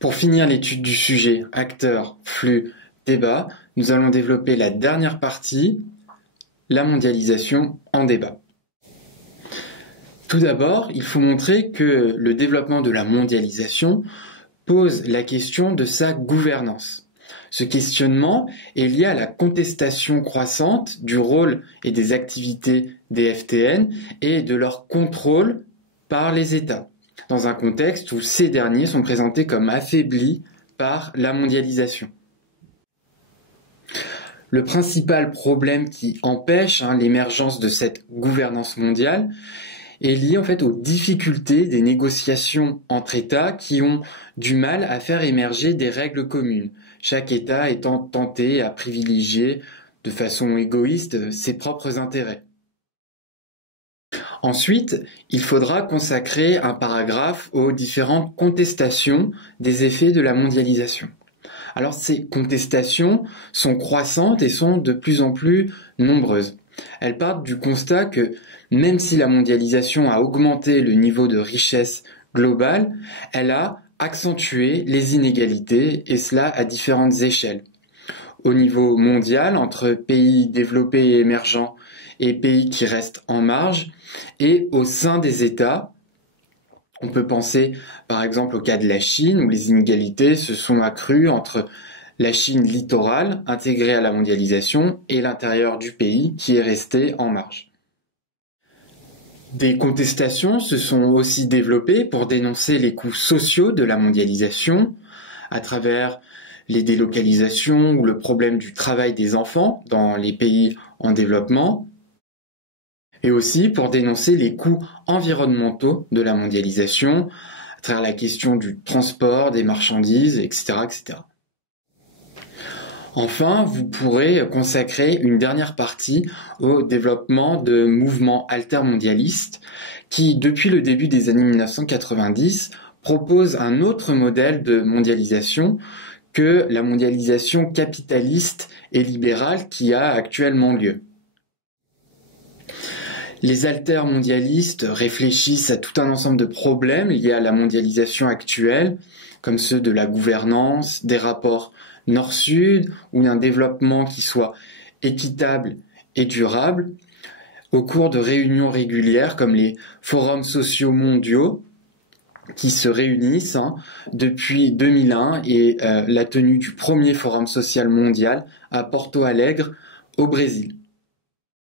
Pour finir l'étude du sujet acteurs, flux, débat, nous allons développer la dernière partie, la mondialisation en débat. Tout d'abord, il faut montrer que le développement de la mondialisation pose la question de sa gouvernance. Ce questionnement est lié à la contestation croissante du rôle et des activités des FTN et de leur contrôle par les États, dans un contexte où ces derniers sont présentés comme affaiblis par la mondialisation. Le principal problème qui empêche l'émergence de cette gouvernance mondiale est lié en fait aux difficultés des négociations entre États qui ont du mal à faire émerger des règles communes, chaque État étant tenté à privilégier de façon égoïste ses propres intérêts. Ensuite, il faudra consacrer un paragraphe aux différentes contestations des effets de la mondialisation. Alors ces contestations sont croissantes et sont de plus en plus nombreuses. Elles partent du constat que même si la mondialisation a augmenté le niveau de richesse globale, elle a accentué les inégalités et cela à différentes échelles. Au niveau mondial, entre pays développés et émergents et pays qui restent en marge, et au sein des États, on peut penser par exemple au cas de la Chine où les inégalités se sont accrues entre la Chine littorale intégrée à la mondialisation et l'intérieur du pays qui est resté en marge. Des contestations se sont aussi développées pour dénoncer les coûts sociaux de la mondialisation à travers les délocalisations ou le problème du travail des enfants dans les pays en développement, et aussi pour dénoncer les coûts environnementaux de la mondialisation à travers la question du transport, des marchandises, etc., etc. Enfin, vous pourrez consacrer une dernière partie au développement de mouvements altermondialistes qui, depuis le début des années 1990, proposent un autre modèle de mondialisation que la mondialisation capitaliste et libérale qui a actuellement lieu. Les altermondialistes réfléchissent à tout un ensemble de problèmes liés à la mondialisation actuelle, comme ceux de la gouvernance, des rapports Nord-Sud, ou d'un développement qui soit équitable et durable, au cours de réunions régulières comme les forums sociaux mondiaux, qui se réunissent depuis 2001 et la tenue du premier forum social mondial à Porto Alegre, au Brésil.